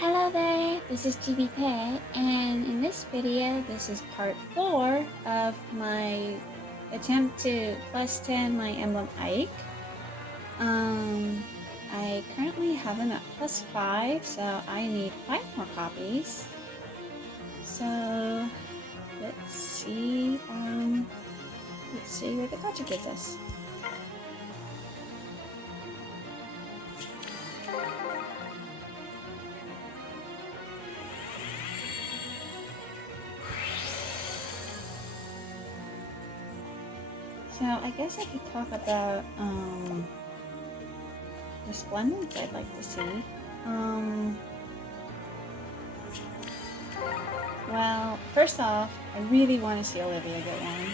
Hello there, this is GBK, and in this video, this is part 4 of my attempt to plus 10 my Emblem Ike. I currently have him at plus 5, so I need 5 more copies. So, let's see what the gacha gives us. So I guess I could talk about Resplendent I'd like to see. Well, first off, I really want to see Olivia get one.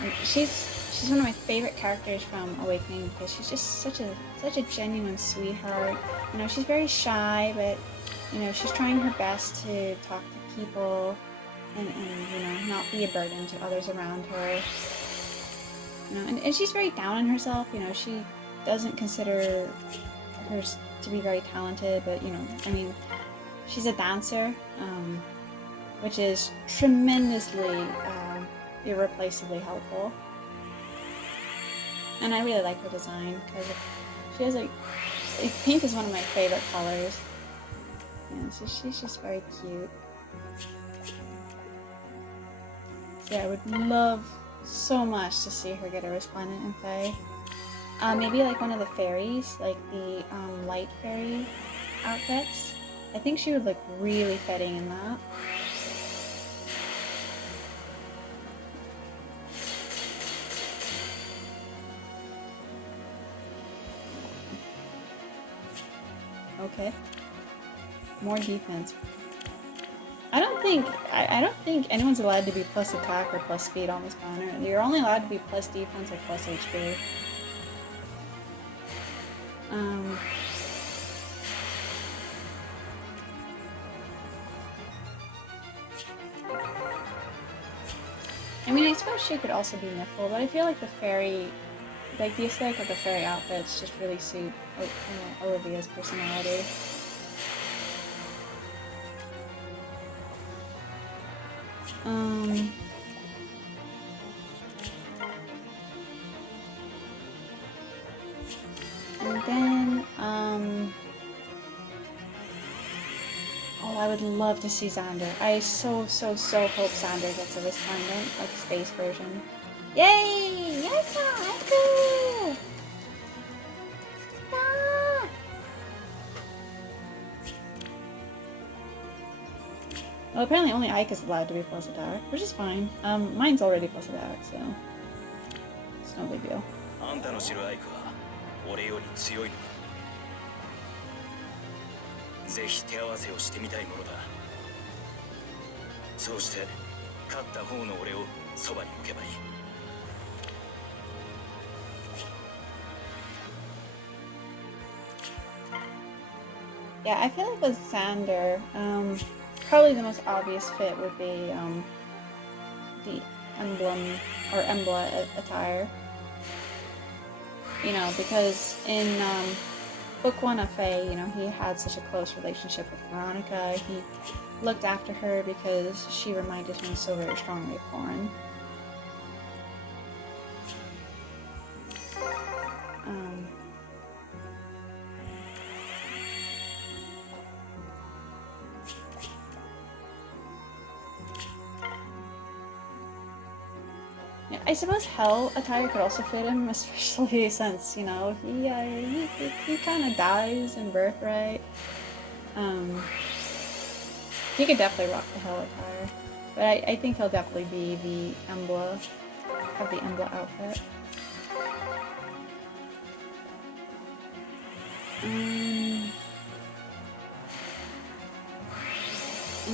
And she's one of my favorite characters from Awakening because she's just such a genuine sweetheart. You know, she's very shy, but you know, she's trying her best to talk to people and you know, not be a burden to others around her. You know, and she's very down on herself. You know, she doesn't consider her to be very talented, but you know, I mean, she's a dancer, which is tremendously irreplaceably helpful. And I really like her design because she has like pink is one of my favorite colors. Yeah, so she's just very cute. So yeah, I would love so much to see her get a Resplendent in Fae. Maybe like one of the fairies, like the light fairy outfits. I think she would look really fitting in that. Okay. More defense. I don't think anyone's allowed to be plus attack or plus speed on this banner. You're only allowed to be plus defense or plus HP. I mean, I suppose she could also be Niffle, but I feel like the fairy, like the aesthetic of the fairy outfits just really suit Olivia's personality. And then, oh, I would love to see Xander. I so hope Xander gets a Resplendent, like space version. Yay! Yes, Haiku! Ah! Well, apparently only Ike is allowed to be plus attack, which is fine. Mine's already plus attack, so it's no big deal. Yeah, I feel like with Xander, probably the most obvious fit would be the Emblem or Embla attire. You know, because in Book 1 of Fae, you know, he had such a close relationship with Veronica. He looked after her because she reminded him so very strongly of Corrin. Yeah, I suppose Hell attire could also fit him, especially since, you know, he kind of dies in Birthright. He could definitely rock the Hell attire, but I think he'll definitely be the Embla, have the Embla outfit. And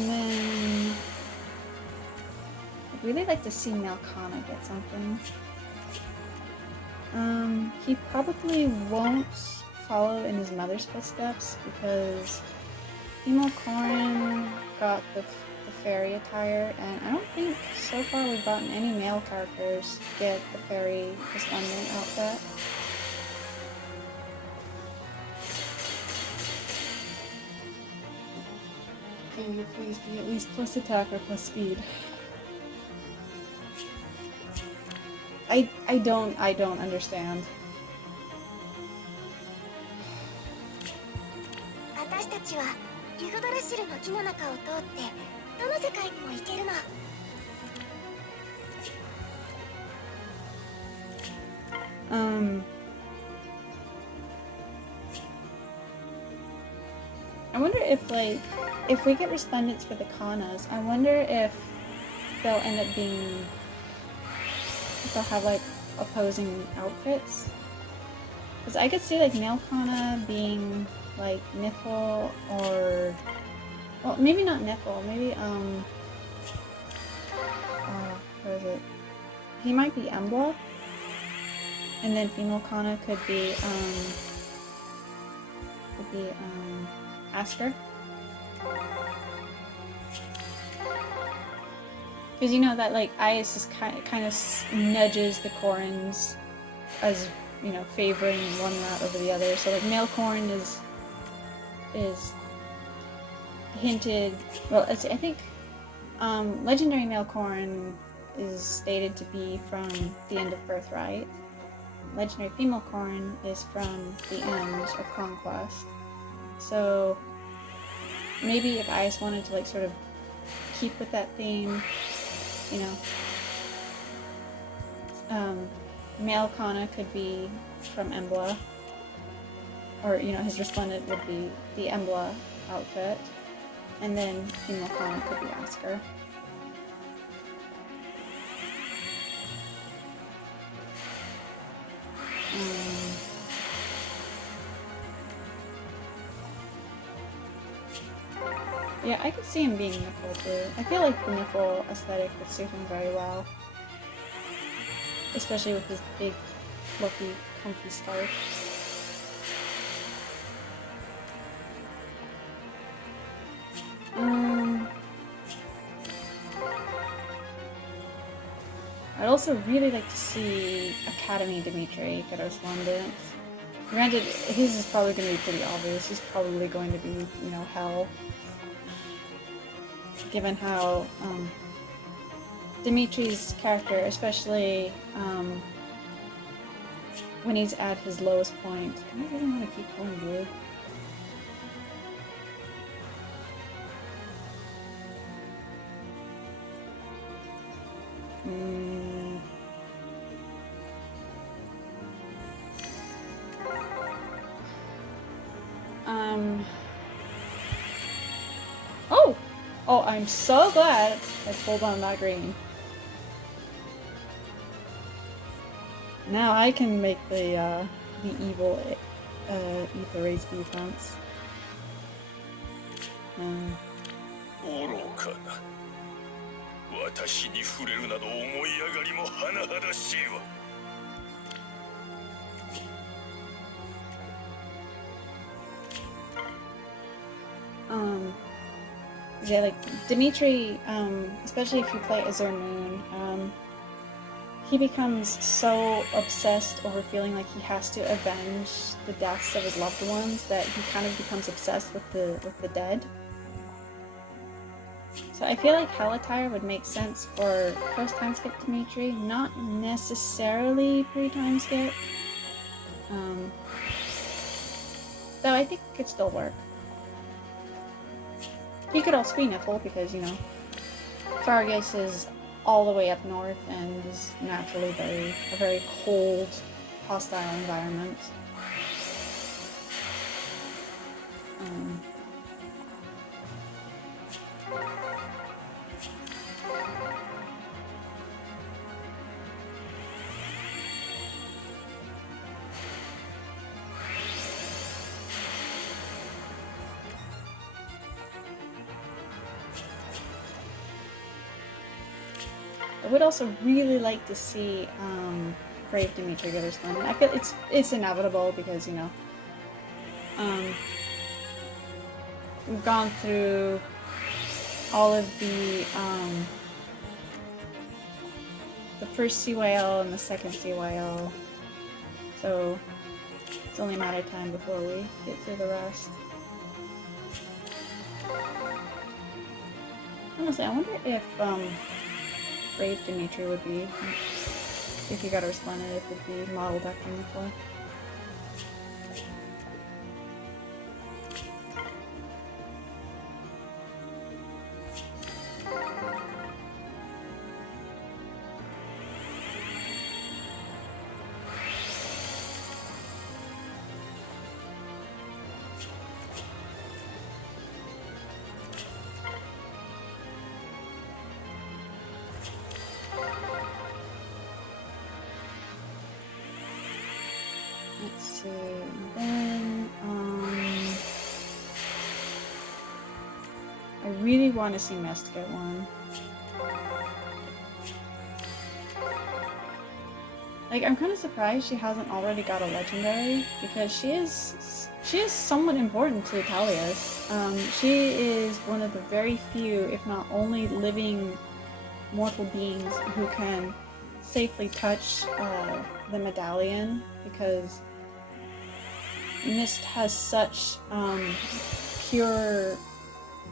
then I'd really like to see Malkana get something. He probably won't follow in his mother's footsteps because Female Corrin got the fairy attire, and I don't think so far we've gotten any male characters get the fairy Resplendent outfit. you please be at least plus attack or plus speed. I don't understand. 私たちはユグドルシルの木の中を通ってどの世界にも行けるの。I wonder if, like, if we get Resplendents for the Kanas, I wonder if they'll end up being, if they'll have, like, opposing outfits. Because I could see, like, Male Kana being, like, Niffle or, well, maybe not Niffle, maybe, what is it? He might be Emblem. And then female Kana could be Asker. Because you know that, like, Ice is kind of nudges the Corrins as, you know, favoring one route over the other. So, like, male Corrin is hinted. Well, I think legendary male Corrin is stated to be from the end of Birthright. Legendary female Corrin is from the end of Conquest. So maybe if Ice wanted to, like, sort of keep with that theme, you know, male Kana could be from Emblem, or, you know, his Resplendent would be the Emblem outfit, and then female Kana could be Asker. Yeah, I could see him being Niffle too. I feel like the Niffle aesthetic would suit him very well. Especially with his big, fluffy, comfy scarf. I'd also really like to see Academy Dimitri get Resplendent. Granted, his is probably going to be pretty obvious. He's probably going to be, you know, Hell. Given how Dimitri's character, especially when he's at his lowest point. I really want to keep going blue. Oh, I'm so glad I pulled on that green. Now I can make the evil Ether Rays defense. 愚かな。私に触れるなど思い上がりも甚だしいわ。Yeah, like Dimitri, especially if you play Azure Moon, he becomes so obsessed over feeling like he has to avenge the deaths of his loved ones that he kind of becomes obsessed with the dead. So I feel like Hell Attire would make sense for post time skip Dimitri, not necessarily pre-time skip. Though I think it could still work. He could also be Niffle because, you know, Fargus is all the way up north and is naturally a very cold, hostile environment. I would also really like to see Brave Dimitri get Resplendent. I feel it's inevitable because, you know, we've gone through all of the first Sea Whale and the second Sea Whale, so it's only a matter of time before we get through the rest. Honestly, I wonder if Brave Dimitri would be, if he got a Resplendent, if it would be modeled after Nicole. Let's see, and then, I really want to see Mist get one. Like, I'm kind of surprised she hasn't already got a legendary, because she is somewhat important to Talius. She is one of the very few, if not only, living mortal beings who can safely touch the medallion, because Mist has such pure,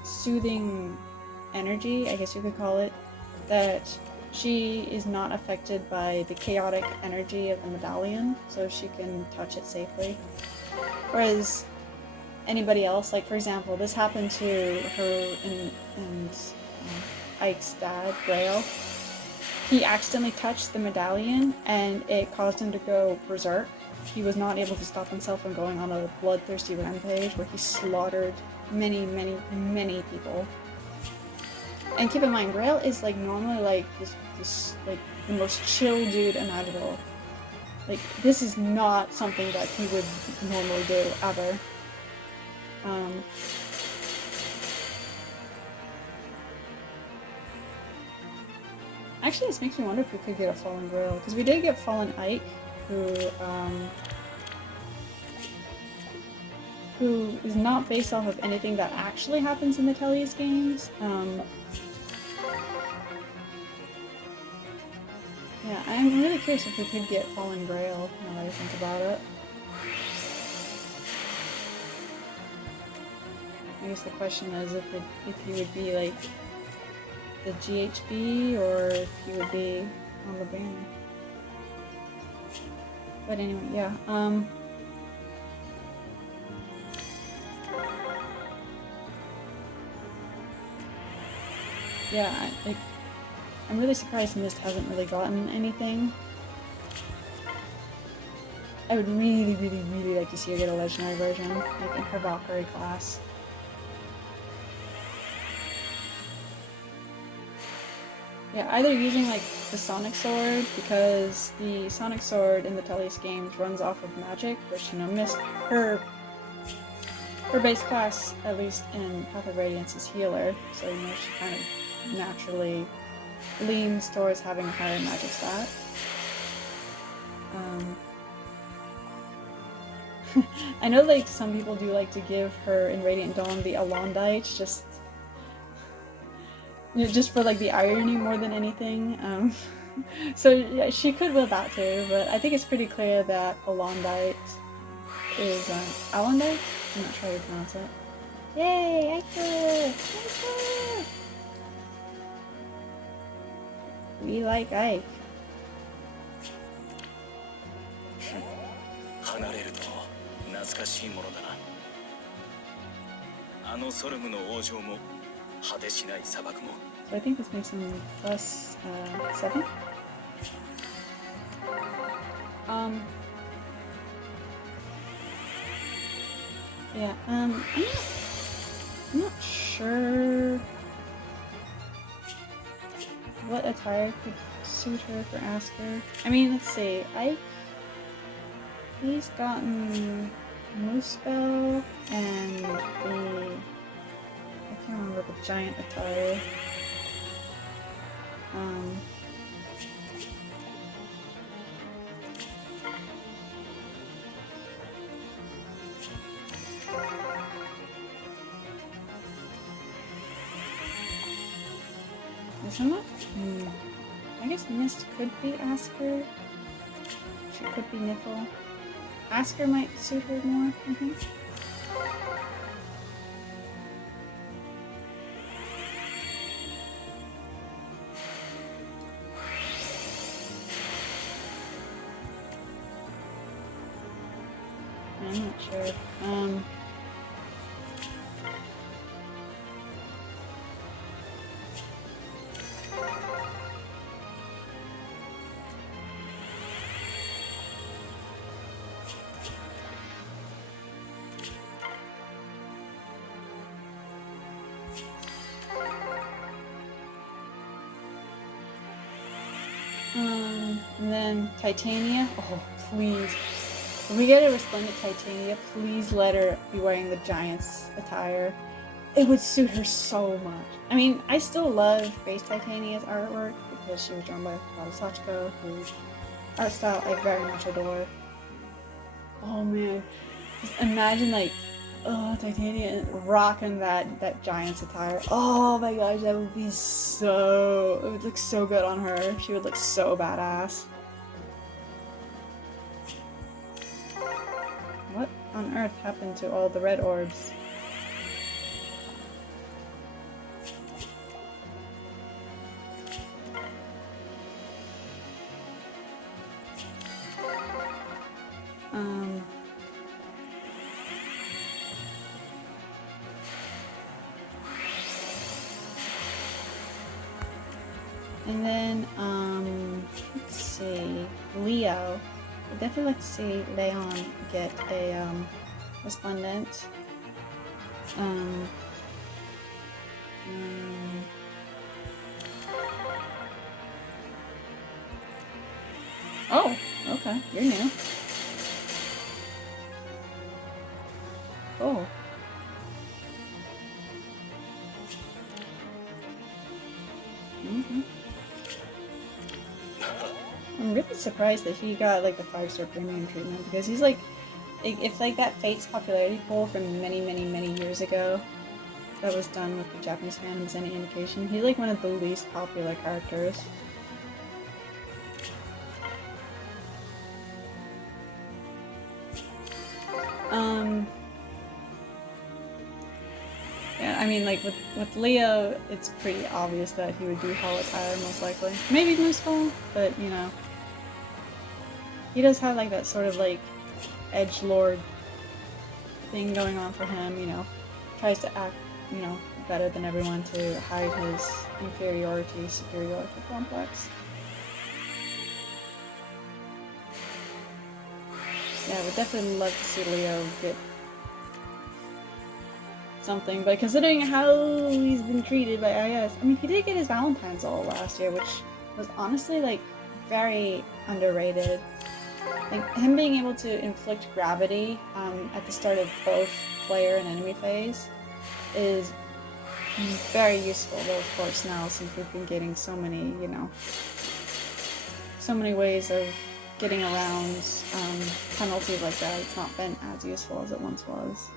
soothing energy, I guess you could call it, that she is not affected by the chaotic energy of the medallion, so she can touch it safely. Whereas anybody else, like for example, this happened to her and Ike's dad, Grail. He accidentally touched the medallion and it caused him to go berserk. He was not able to stop himself from going on a bloodthirsty rampage where he slaughtered many, many, many people. And keep in mind, Grail is like normally like this like the most chill dude imaginable. Like, this is not something that he would normally do, ever. Actually, this makes me wonder if we could get a Fallen Grail, because we did get Fallen Ike, who is not based off of anything that actually happens in the Talius games. Yeah, I'm really curious if we could get Fallen Grail, now that I think about it. I guess the question is if he would be like the GHB or if he would be on the banner. But anyway, yeah. Yeah, I'm really surprised Mist hasn't really gotten anything. I would really, really, really like to see her get a legendary version, like in her Valkyrie class. Yeah, either using like the Sonic Sword, because the Sonic Sword in the Talius games runs off of magic, which, you know, Mist, her base class, at least in Path of Radiance, is healer, so, you know, she kind of naturally leans towards having a higher magic stat. I know, like, some people do like to give her in Radiant Dawn the Alondite, just for like the irony more than anything. So yeah, she could will that too, but I think it's pretty clear that Alondite is Alondite? I'm not sure how to pronounce it. Yay, Ike! We like Ike. 離れると懐かしいものだな。あのソルムの王城も果てしない砂漠も。 So I think this makes him plus 7. Yeah, I'm not sure what attire could suit her for Asker. I mean, let's see, Ike, he's gotten Moosebell and the, I can't remember the giant attire. This one? I guess Mist could be Asker. She could be Nipple. Asker might suit her more, I think. I'm not sure. And then Titania. Oh, please. When we get a Resplendent Titania, please let her be wearing the Giant's attire. It would suit her so much. I mean, I still love base Titania's artwork because she was drawn by Sachiko, whose art style I very much adore. Oh man. Just imagine like, oh, Titania rocking that Giant's attire. Oh my gosh, that would be so... It would look so good on her. She would look so badass. What on earth happened to all the red orbs? And then, let's see, Leo. I'd definitely like to see Leon get a, Resplendent. Oh, okay, you're new. Oh. I'm really surprised that he got like the 5-star premium treatment because he's like, if like that Fate's popularity poll from many years ago that was done with the Japanese fandom is any indication, he's like one of the least popular characters. Yeah, I mean, like, with Leo, it's pretty obvious that he would do Hell attire, most likely. Maybe Mooseball, but, you know. He does have, like, that sort of, like, edgelord thing going on for him, you know. Tries to act, you know, better than everyone to hide his inferiority, superiority complex. Yeah, I would definitely love to see Leo get something, but considering how he's been treated by IS, I mean, he did get his Valentine's all last year, which was honestly, like, very underrated. Like, him being able to inflict gravity at the start of both player and enemy phase is very useful, though, of course, now, since we've been getting so many, you know, so many ways of getting around penalties like that, it's not been as useful as it once was.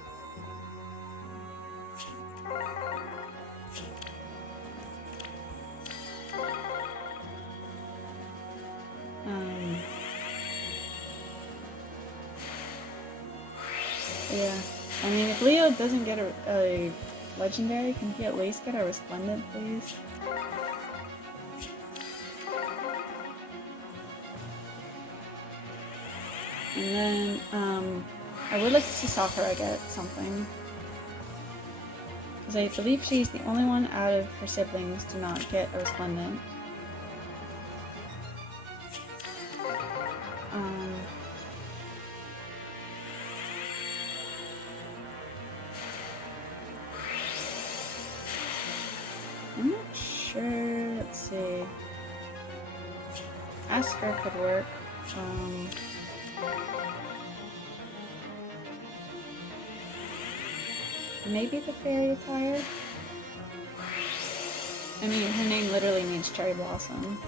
Yeah, I mean, if Leo doesn't get a legendary, can he at least get a Resplendent, please? And then, I would like to see Sakura get something. Because I believe she's the only one out of her siblings to not get a Resplendent. I'm not sure, let's see. Asker could work. Maybe the fairy attire? I mean, her name literally means cherry blossom,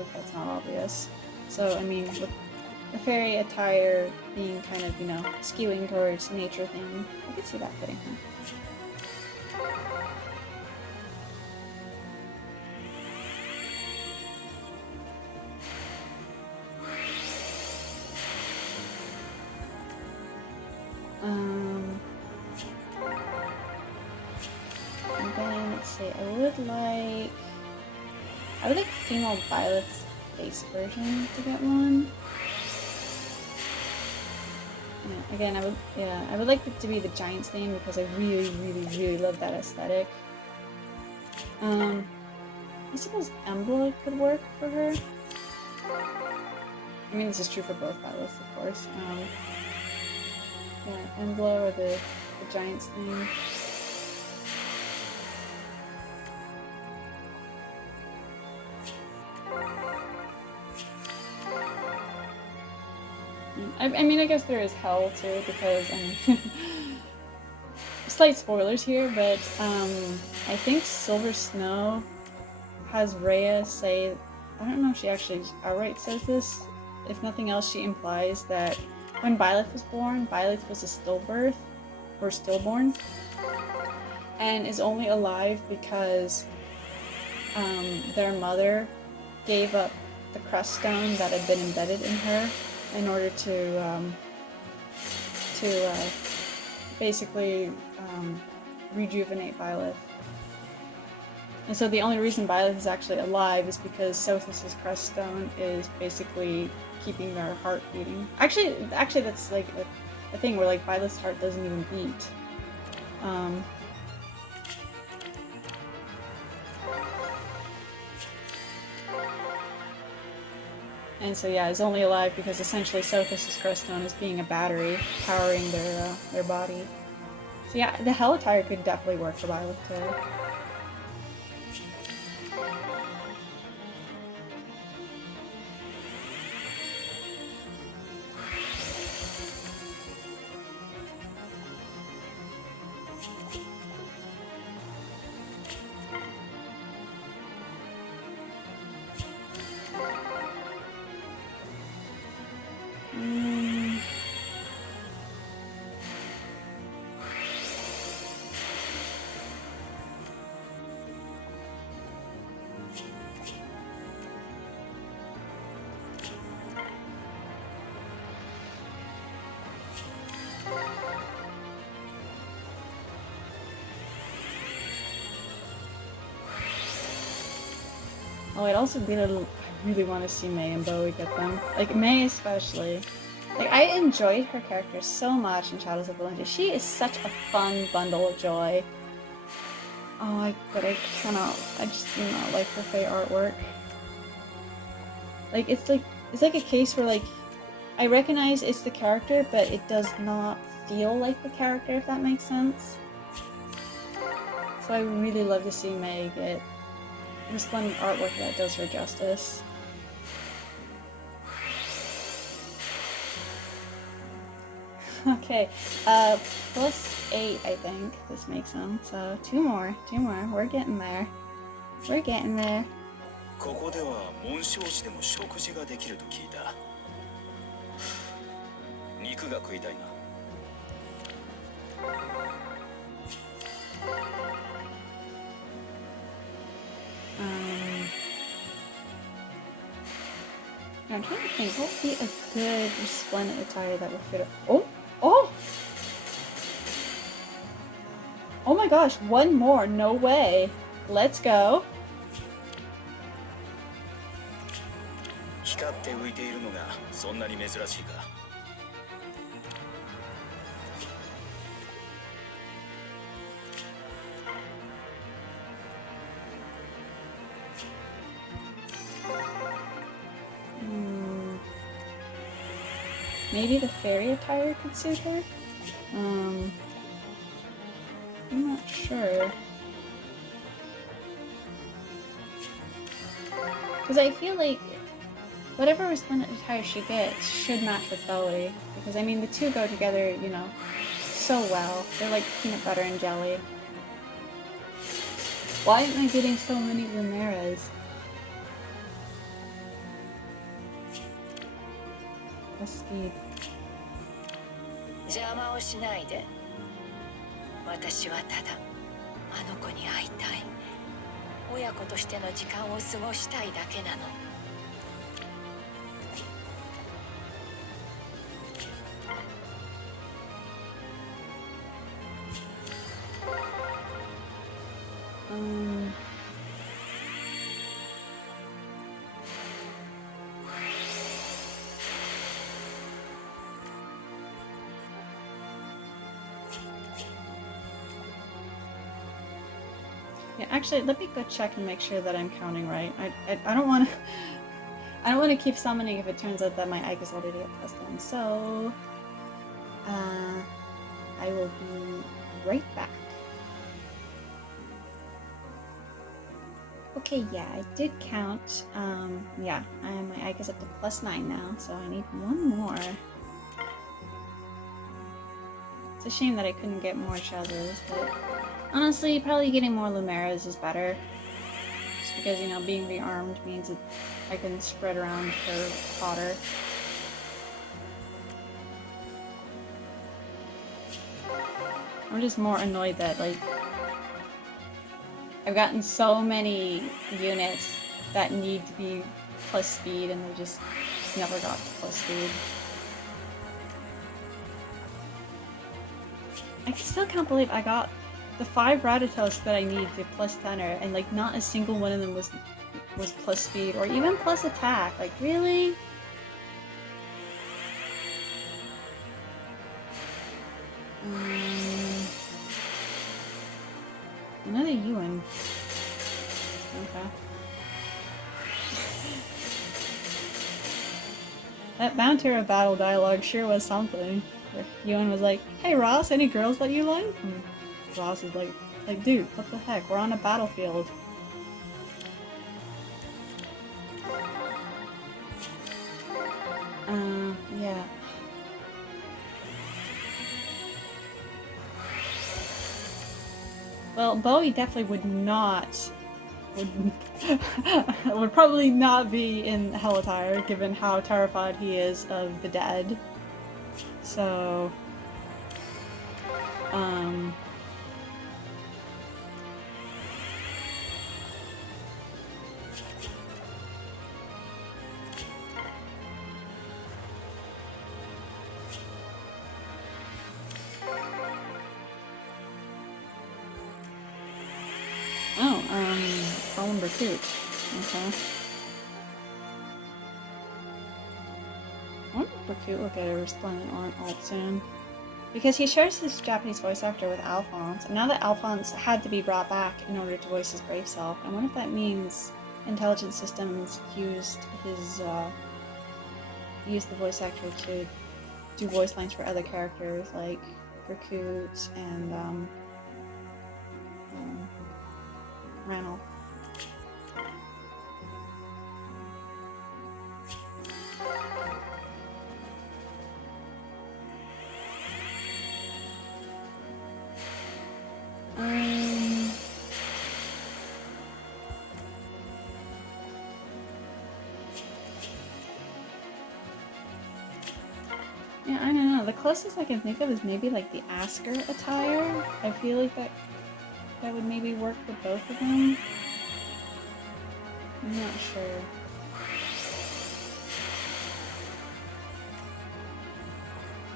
if that's not obvious. So, I mean, with the fairy attire being kind of, you know, skewing towards nature theme, I could see that fitting her. And then, let's see, I would like female Byleth's base version to get one. Yeah, again, I would like it to be the Giants theme because I really, really, really love that aesthetic. I suppose Emblem could work for her. I mean, this is true for both Byleths, of course. Yeah, Emblem or the Giants theme. I mean, I guess there is Hell too, because slight spoilers here, but I think Silver Snow has Rhea say, I don't know if she actually outright says this. If nothing else, she implies that when Byleth was born, Byleth was a stillbirth or stillborn, and is only alive because their mother gave up the crust stone that had been embedded in her in order to basically rejuvenate Byleth. And so the only reason Byleth is actually alive is because Sothis' crust stone is basically keeping their heart beating. Actually that's like a thing where like Byleth's heart doesn't even beat. And so yeah, is only alive because essentially Sothis' crust stone is being a battery powering their body. So yeah, the Hell attire could definitely work for Byleth too. Oh, I'd also be I really want to see May and Boey get them. Like, May especially. Like, I enjoyed her character so much in Shadows of Valentia. She is such a fun bundle of joy. Oh, but I cannot. I just do not like her Fae artwork. Like, it's like a case where, like, I recognize it's the character, but it does not feel like the character, if that makes sense. So I would really love to see May get Resplendent artwork that does her justice. Okay, +8 I think this makes them. So two more. We're getting there. We're getting there. ここでは紋章師でも食事ができると聞いた。肉が食いたいな。I'm trying to think, what would be a good Resplendent attire that would fit it? Oh! Oh! Oh my gosh, one more, no way. Let's go. 光って浮いているのがそんなに珍しいか。Maybe the fairy attire could suit her? I'm not sure. Because I feel like whatever Resplendent attire she gets should match with Boey. Because I mean, the two go together, you know, so well. They're like peanut butter and jelly. Why am I getting so many Ramirez? The speed. 邪魔をしないで。私はただあの子に会いたい。親子としての時間を過ごしたいだけなの。Yeah, actually, let me go check and make sure that I'm counting right. I don't want to... I don't want to keep summoning if it turns out that my Ike is already at +10. So... I will be right back. Okay, yeah, I did count. Yeah, my Ike is up to +9 now, so I need one more. It's a shame that I couldn't get more shezes, but honestly, probably getting more Lumeras is better. Just because, you know, being rearmed means that I can spread around her fodder. I'm just more annoyed that, like, I've gotten so many units that need to be plus speed and they just never got to plus speed. I still can't believe I got the 5 Ratatos that I need to +10er and like not a single one of them was plus speed or even plus attack. Like, really? Another Ewan. Okay. That Bounty battle dialogue sure was something. Where Ewan was like, "Hey Ross, any girls that you like?" And Ross is like, dude, what the heck? We're on a battlefield. Yeah. Well, Boey definitely would probably not be in Hell attire, given how terrified he is of the dead. So, Conrad and Berkut. Okay. I wonder if Berkut will get a Resplendent alt soon. Because he shares his Japanese voice actor with Alphonse, and now that Alphonse had to be brought back in order to voice his brave self, I wonder if that means Intelligent Systems used the voice actor to do voice lines for other characters like Berkut and Ranel. Yeah, I don't know. The closest I can think of is maybe like the Asker attire. I feel like that would maybe work with both of them. I'm not sure.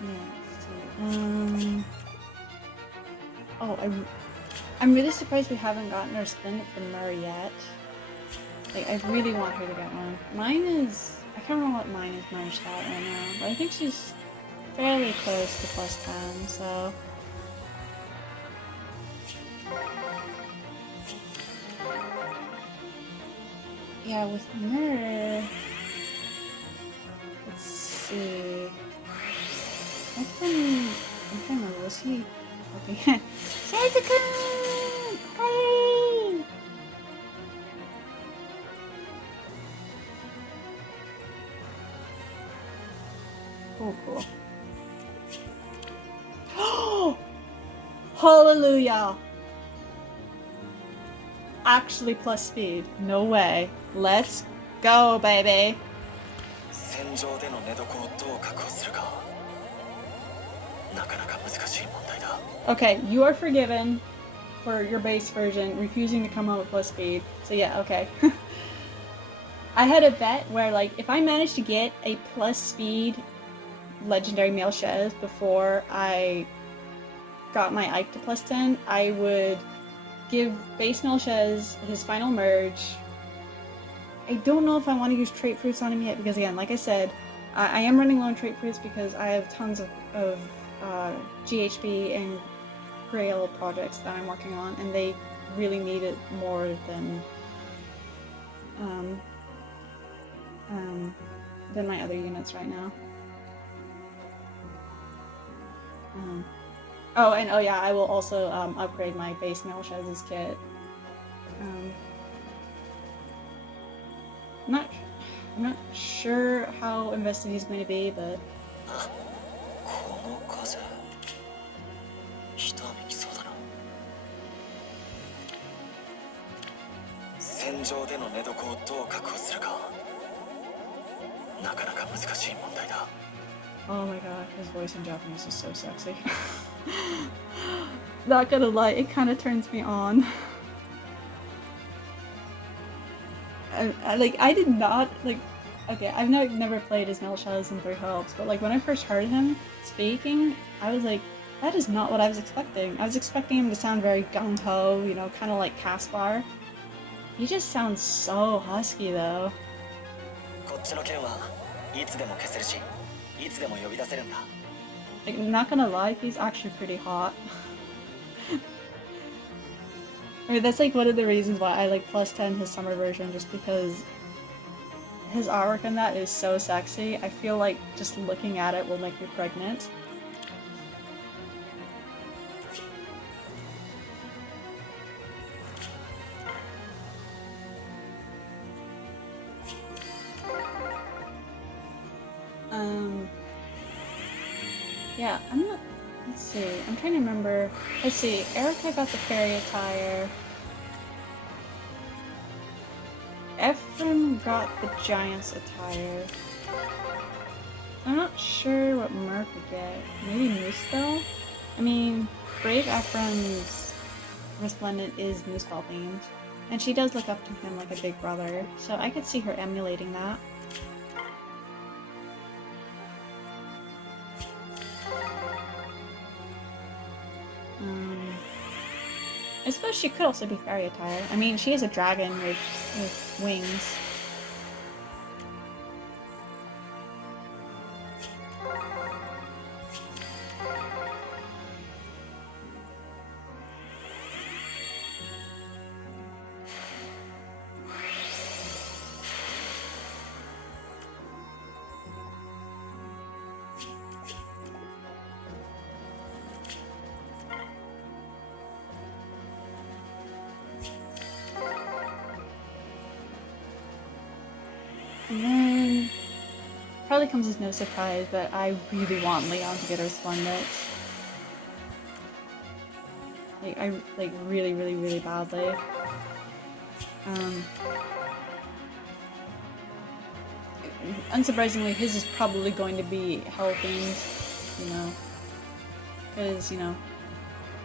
Yeah, let's see. Oh, I'm really surprised we haven't gotten our Resplendent from Myrrh yet. Like, I really want her to get one. Mine is... I can't remember what mine is merged out right now, but I think she's fairly close to +10, so... Yeah, with Myrrh... Let's see... I'm trying to remember, was he... Okay. Shezin! Hey! Cool. Hallelujah! Actually plus speed. No way. Let's go, baby! Okay, you are forgiven for your base version refusing to come out with plus speed. So yeah, okay. I had a bet where, like, if I managed to get a plus speed legendary Male Shez before I got my Ike to +10, I would give base Male Shez his final merge. I don't know if I want to use trait fruits on him yet because, again, like I said, I am running low on trait fruits because I have tons of GHB and Grail projects that I'm working on, and they really need it more than my other units right now. Oh, and oh yeah, I will also upgrade my base Male Shez's kit. I'm not sure how invested he's going to be, but この風一雨来そうだな。戦場での寝床をどう確保するか、なかなか難しい問題だ。 oh my god, his voice in Japanese is so sexy. Not gonna lie, it kind of turns me on. I did not, like, okay, I've never played as Male Shez in 3 Helps, but like when I first heard him speaking, I was like, that is not what I was expecting. I was expecting him to sound very gung-ho, you know, kind of like Caspar. He just sounds so husky though. こっちの剣はいつでも消せるし、いつでも呼び出せるんだ。 Like, not gonna lie, he's actually pretty hot. I mean, that's like one of the reasons why I like +10 his summer version, just because his artwork in that is so sexy. I feel like just looking at it will make me pregnant. Yeah, I'm not. Let's see. I'm trying to remember. Let's see. Erica got the fairy attire. Ephraim got the giant's attire. I'm not sure what Myrrh could get. Maybe Moosebell? I mean, Brave Ephraim's Resplendent is Moosebell themed. And she does look up to him like a big brother, so I could see her emulating that. I suppose she could also be fairy attire. I mean, she is a dragon with wings. And then, probably comes as no surprise, but I really want Leon to get Resplendent. Like, really, really, really badly. Unsurprisingly, his is probably going to be hell themed, you know, because, you know,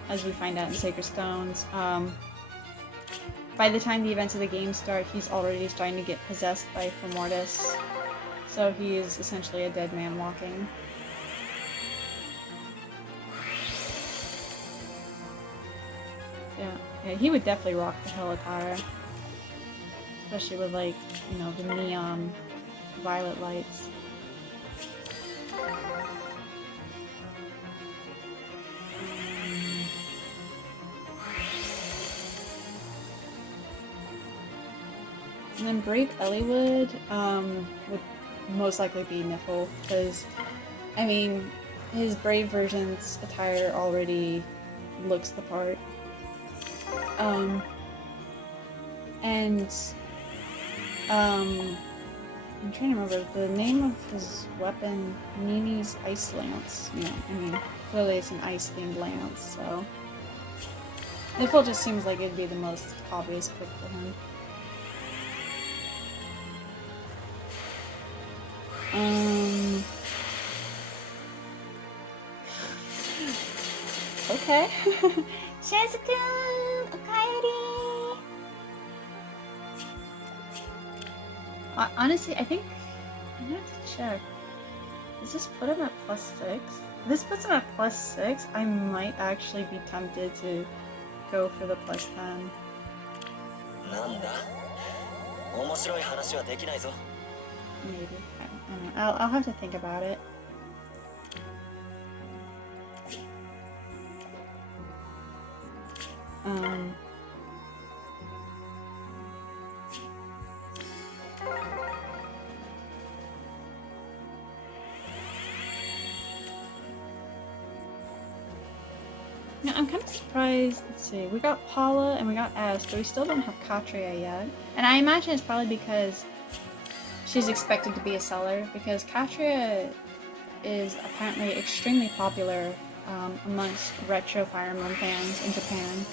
as we find out in Sacred Stones, by the time the events of the game start, he's already starting to get possessed by Femortis, so he is essentially a dead man walking. Yeah, he would definitely rock the hell attire, especially with, like, you know, the neon violet lights. And then Brave Elliewood would most likely be Niffle, because, I mean, his Brave version's attire already looks the part. I'm trying to remember the name of his weapon, Nini's Ice Lance. You know, I mean, clearly it's an ice-themed lance, so Niffle just seems like it'd be the most obvious pick for him. Okay. Shizuku, okaeri. Honestly, I think I'm gonna have to check. Does this put him at +6? If this puts him at +6, I might actually be tempted to go for the +10. なんだ、面白い話はできないぞ。 Maybe. I don't know. I'll have to think about it. Yeah, I'm kind of surprised. Let's see. We got Paula and we got S, but we still don't have Catria yet. And I imagine it's probably because she's expected to be a seller, because Catria is apparently extremely popular amongst retro Fire Emblem fans in Japan.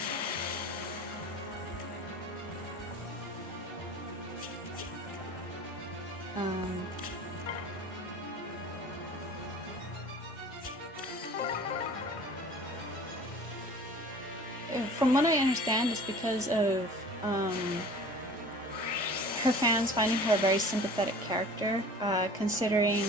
From what I understand, it's because of her fans finding her a very sympathetic character, considering...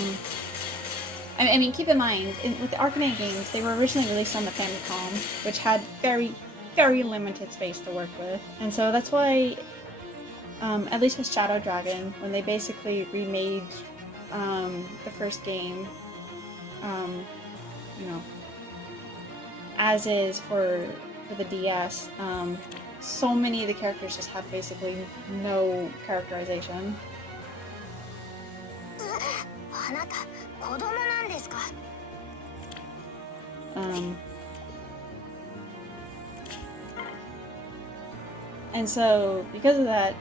I mean, keep in mind, with the Arcanine games, they were originally released on the Famicom, which had very, very limited space to work with. And so that's why, at least with Shadow Dragon, when they basically remade the first game, you know, as is for the DS, so many of the characters just have basically no characterization. And so, because of that,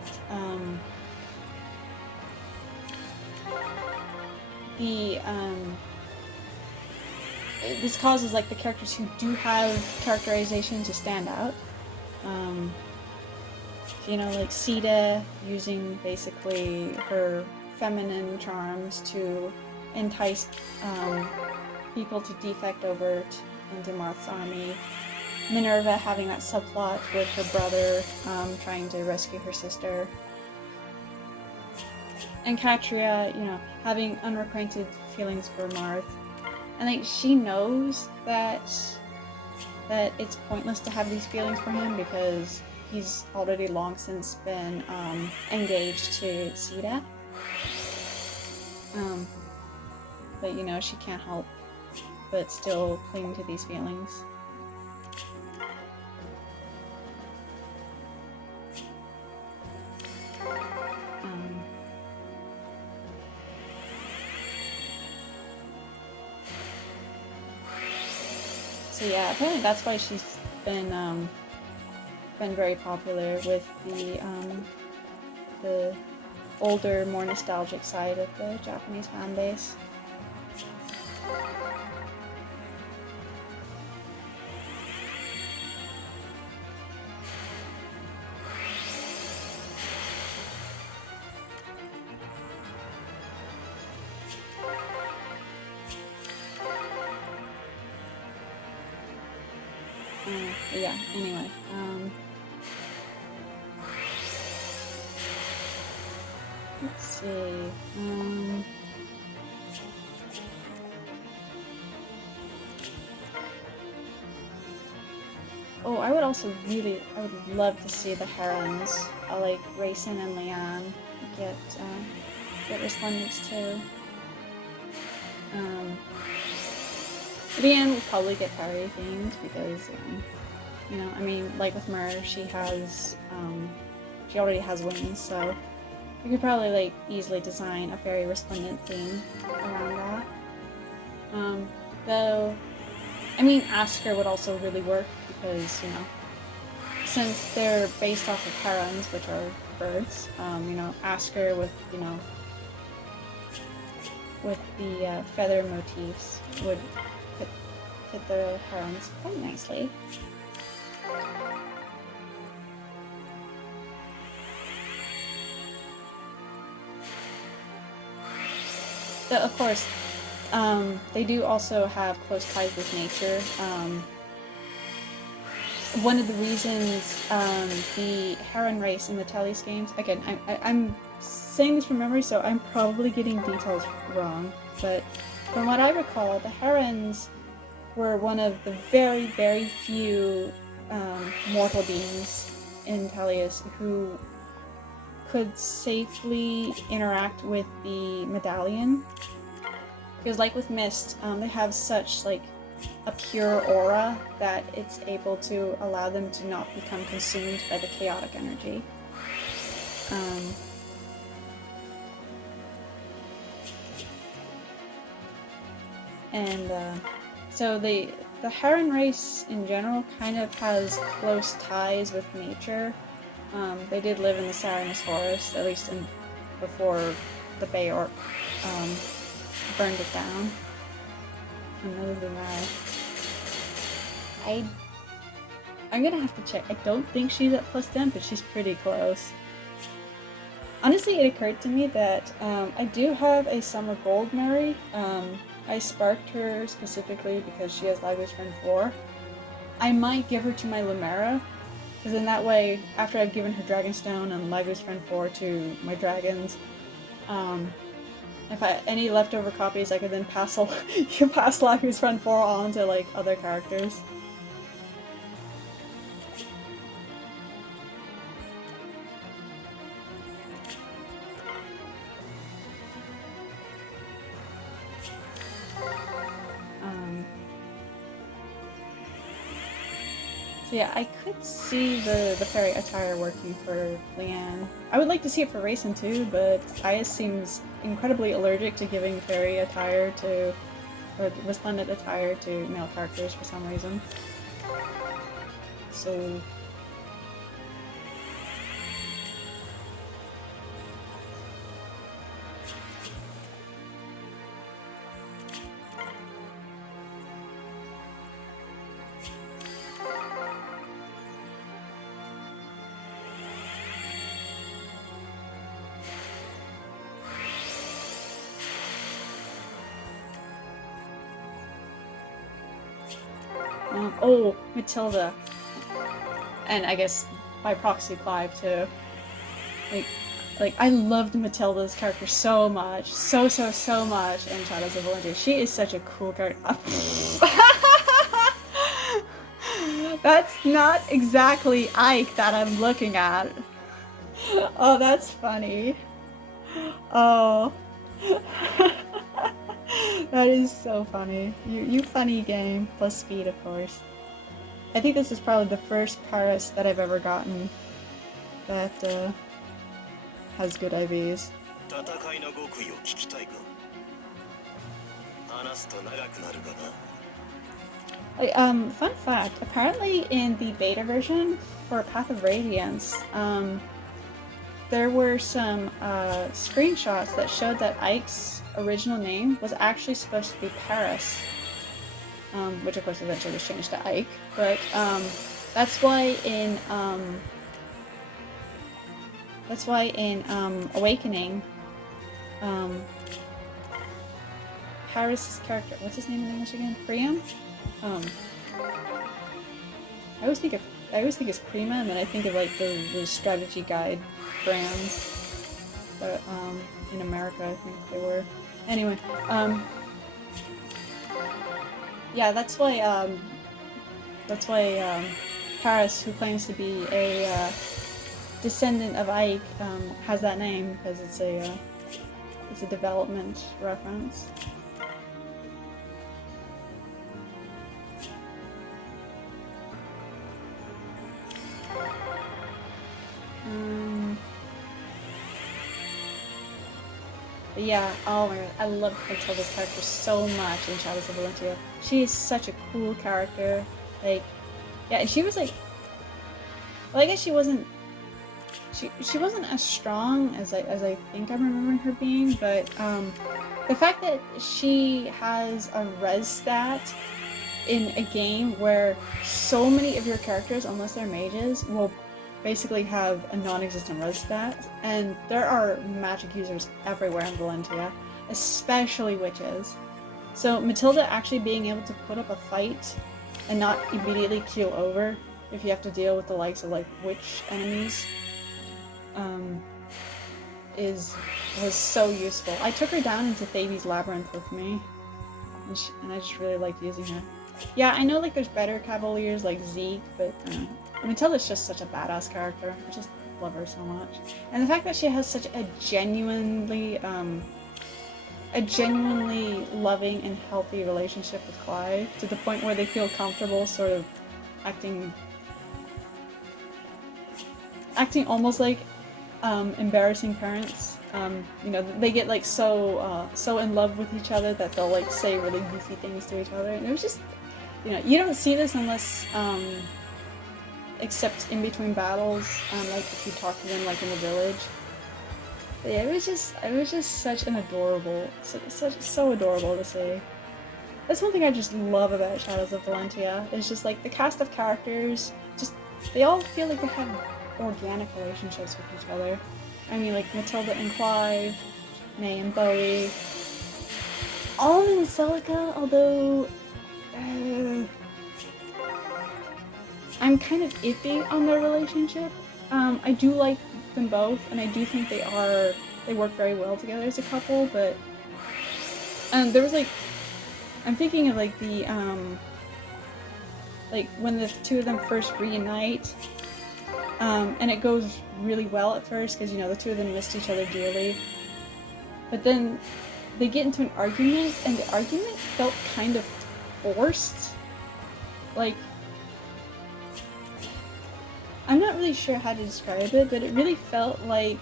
this causes like the characters who do have characterization to stand out. You know, like Sita using basically her feminine charms to entice people to defect over into Marth's army. Minerva having that subplot with her brother trying to rescue her sister. And Catria, you know, having unrequited feelings for Marth. And like she knows that it's pointless to have these feelings for him because he's already long since been engaged to Sita. But you know, she can't help but still cling to these feelings. So yeah, apparently that's why she's been very popular with the older, more nostalgic side of the Japanese fan base. But yeah, anyway. Let's see. Oh, I would love to see the Herons, like Raisin and Leanne, get Resplendents too. Leanne would probably get fairy themed because, you know, I mean, like with Myrrh, she already has wings, so you could probably like easily design a fairy Resplendent theme around that. Though, I mean, Asker would also really work because, you know, since they're based off of herons, which are birds, you know, Asker with, you know, with the feather motifs would fit the herons quite nicely. But of course, they do also have close ties with nature. One of the reasons the Heron race in the Telly's games, again, I'm saying this from memory, so I'm probably getting details wrong, but from what I recall, the Herons were one of the very, very few mortal beings in Tellius who could safely interact with the medallion. Because like with Mist, they have such like a pure aura that it's able to allow them to not become consumed by the chaotic energy. So the Heron race in general kind of has close ties with nature. They did live in the Saranus forest, at least before the Bay Orc burned it down. And other than that, I'm gonna have to check. I don't think she's at +10, but she's pretty close. Honestly, it occurred to me that I do have a Summer Gold Mary. I sparked her specifically because she has Language Friend 4. I might give her to my Lumera, because in that way, after I've given her Dragonstone and Language Friend 4 to my dragons, if any leftover copies, I could then pass Language Friend 4 on to like other characters. So yeah, I could see the fairy attire working for Leanne. I would like to see it for Racing too, but Aya seems incredibly allergic to giving fairy attire to, or resplendent attire to male characters for some reason. So... oh, Matilda. And I guess by proxy Clive too. Like I loved Matilda's character so much. So much in Shadows of Valentia. She is such a cool character. That's not exactly Ike that I'm looking at. Oh, that's funny. Oh. That is so funny. You funny game. Plus speed, of course. I think this is probably the first Paris that I've ever gotten that has good IVs. Fun fact, apparently in the beta version for Path of Radiance, there were some screenshots that showed that Ike's original name was actually supposed to be Paris, which of course eventually was changed to Ike, but that's why in Awakening, Paris' character, what's his name in English again? Priam? I always think it's Prima, and then I think of like the strategy guide brands, but in America I think they were. Anyway, yeah, that's why Paris, who claims to be a descendant of Ike, has that name because it's a development reference. But yeah, oh my god, I love Matilda's character so much in Shadows of Valentia. She is such a cool character. Like, yeah, and she was like, well, I guess she wasn't as strong as I think I'm remembering her being, but the fact that she has a res stat in a game where so many of your characters, unless they're mages, will basically have a non-existent res stat, and there are magic users everywhere in Valentia, especially witches. So Matilda actually being able to put up a fight and not immediately keel over if you have to deal with the likes of like witch enemies was so useful. I took her down into Thaby's Labyrinth with me, and I just really liked using her. Yeah, I know like there's better Cavaliers like Zeke, but Matilda's just such a badass character. I just love her so much. And the fact that she has such a genuinely loving and healthy relationship with Clive, to the point where they feel comfortable sort of acting almost like embarrassing parents. You know, they get like so in love with each other that they'll like say really goofy things to each other, and it was just you know, you don't see this unless, except in between battles, like if you talk to them like in the village. But yeah, it was just such an adorable, so adorable to see. That's one thing I just love about Shadows of Valentia. It's just like the cast of characters, just they all feel like they have organic relationships with each other. I mean, like Matilda and Clive, May and Boey, Alm and Celica, although I'm kind of iffy on their relationship. I do like them both, and I do think they work very well together as a couple, but there was like, I'm thinking of like the like when the two of them first reunite, and it goes really well at first because, you know, the two of them missed each other dearly, but then they get into an argument, and the argument felt kind of forced. Like, I'm not really sure how to describe it, but it really felt like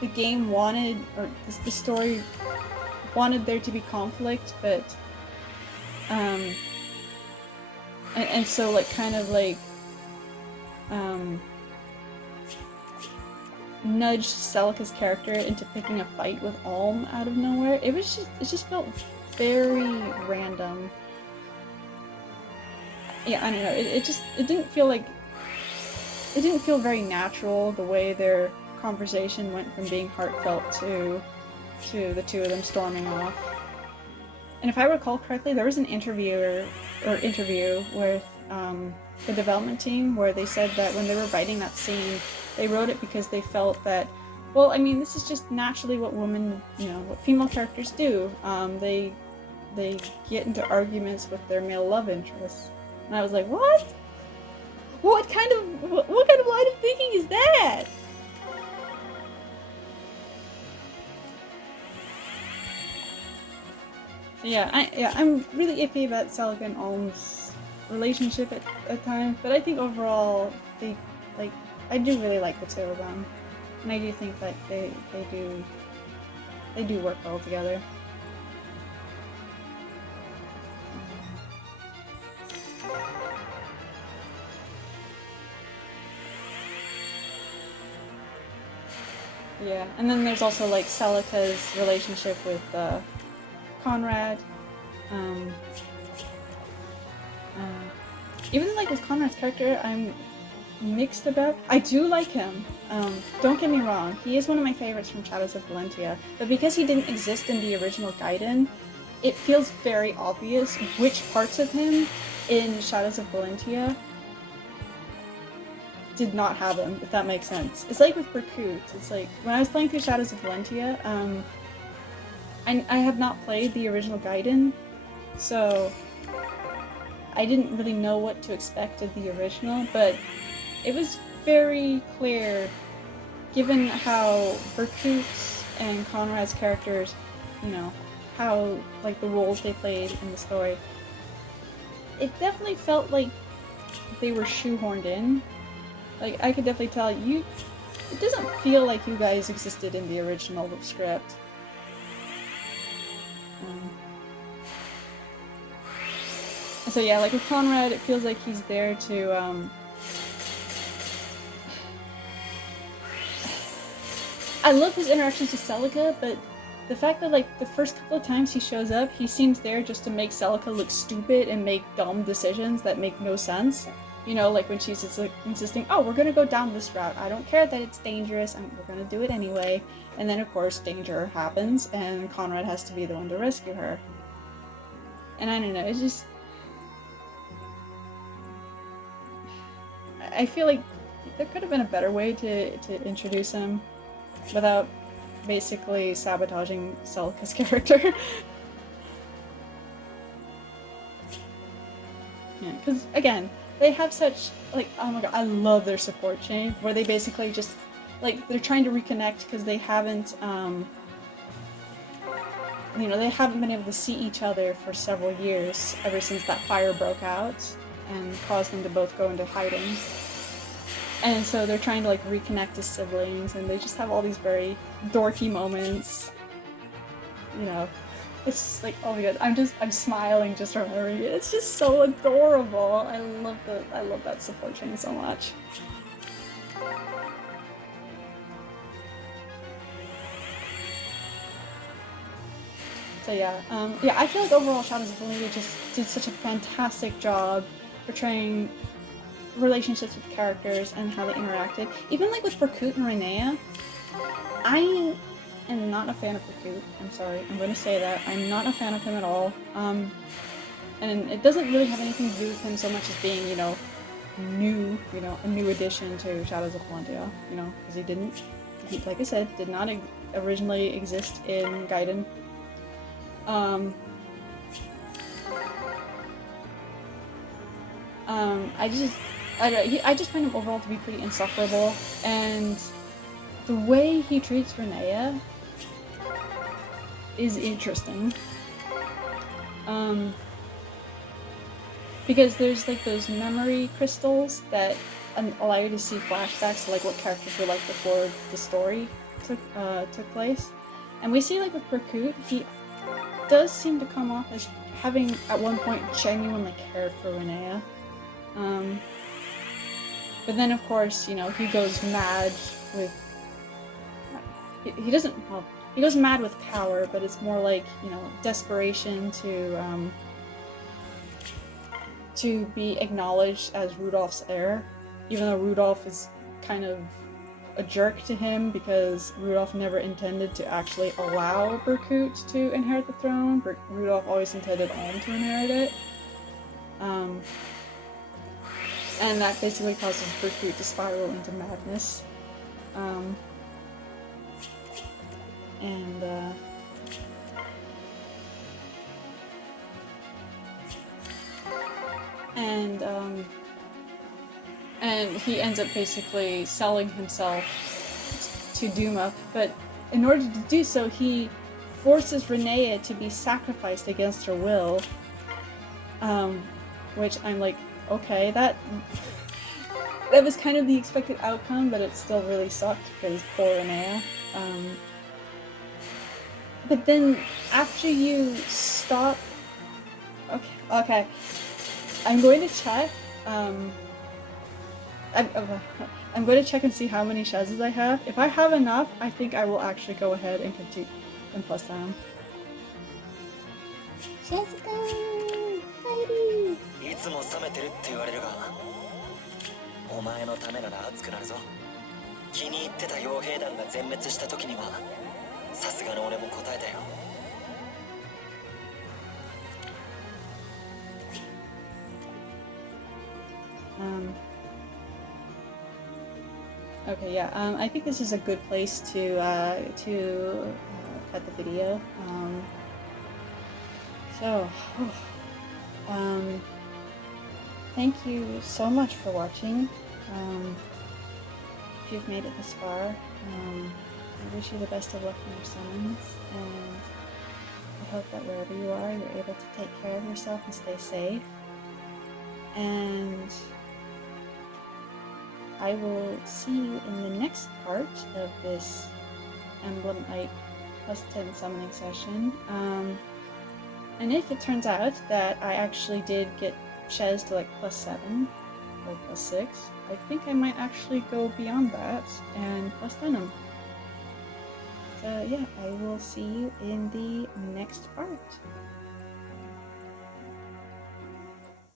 the game wanted, or the story wanted there to be conflict, but and so like kind of like nudged Celica's character into picking a fight with Alm out of nowhere. It just felt very random. Yeah, I don't know. It didn't feel very natural the way their conversation went from being heartfelt to the two of them storming off. And if I recall correctly, there was an interview with the development team where they said that when they were writing that scene, they wrote it because they felt that, well, I mean, this is just naturally what what female characters do. They get into arguments with their male love interests. And I was like, what? What kind of line of thinking is that? I'm really iffy about Celica and Alm's relationship at times, but I think overall I do really like the two of them, and I do think that they do work well together. Yeah, and then there's also like Celica's relationship with Conrad. Even like with Conrad's character, I'm mixed about. I do like him. Don't get me wrong, he is one of my favorites from Shadows of Valentia, but because he didn't exist in the original Gaiden, it feels very obvious which parts of him in Shadows of Valentia did not have him, if that makes sense. It's like with Berkut. It's like, when I was playing through Shadows of Valentia, I have not played the original Gaiden, so I didn't really know what to expect of the original, but it was very clear, given how Berkut's and Conrad's characters, how, like, the roles they played in the story, it definitely felt like they were shoehorned in. Like, I could definitely tell it doesn't feel like you guys existed in the original script. So yeah, like with Conrad, it feels like he's there to, I love his interactions with Celica, but the fact that, like, the first couple of times he shows up, he seems there just to make Celica look stupid and make dumb decisions that make no sense. You know, like when she's just like insisting, oh, we're gonna go down this route. I don't care that it's dangerous, and we're gonna do it anyway. And then, of course, danger happens, and Conrad has to be the one to rescue her. And I don't know, it's just... I feel like there could have been a better way to introduce him without basically sabotaging Celica's character. Yeah, because, again, they have such, like, oh my god, I love their support chain, where they basically just, like, they're trying to reconnect because they haven't, they haven't been able to see each other for several years, ever since that fire broke out and caused them to both go into hiding. And so they're trying to, like, reconnect as siblings, and they just have all these very dorky moments, It's just like, oh my god, I'm smiling just remembering it. It's just so adorable. I love that support chain so much. So yeah, I feel like overall Shadows of Valyria just did such a fantastic job portraying relationships with characters and how they interacted. Even like with Berkut and Renea, I am not a fan of Berkut. I'm sorry, I'm going to say that. I'm not a fan of him at all. And it doesn't really have anything to do with him so much as being, you know, new, you know, a new addition to Shadows of Valyria, you know, because he, like I said, did not originally exist in Gaiden. I just find him overall to be pretty insufferable, and the way he treats Renea is interesting. Because there's like those memory crystals that allow you to see flashbacks to like what characters were like before the story took place, and we see like with Berkut, he does seem to come off as having at one point genuinely cared for Renea. But then of course, you know, he goes mad with... He doesn't... Well, he goes mad with power, but it's more like, you know, desperation to be acknowledged as Rudolph's heir, even though Rudolph is kind of a jerk to him because Rudolph never intended to actually allow Berkut to inherit the throne. Rudolph always intended Alm to inherit it. And that basically causes Berkut to spiral into madness. And he ends up basically selling himself to Duma, but in order to do so, he forces Renea to be sacrificed against her will. Which I'm like, okay, that was kind of the expected outcome, but it still really sucked because poor Renea. But then after you stop, okay, I'm going to check. I'm going to check and see how many shezes I have. If I have enough, I think I will actually go ahead and continue and plus them. Shezka! いつも冷めてるって言われるが、お前のためなら熱くなるぞ。気に入ってた傭兵団が全滅した時には、さすがの俺も答えたよ。Okay, yeah. I think this is a good place to cut the video. Thank you so much for watching. If you've made it this far, I wish you the best of luck in your summons, and I hope that wherever you are, you're able to take care of yourself and stay safe. And I will see you in the next part of this Emblem plus 10 summoning session. And if it turns out that I actually did get Shez to like plus 7 or plus 6, I think I might actually go beyond that and plus 10 them. So yeah, I will see you in the next part.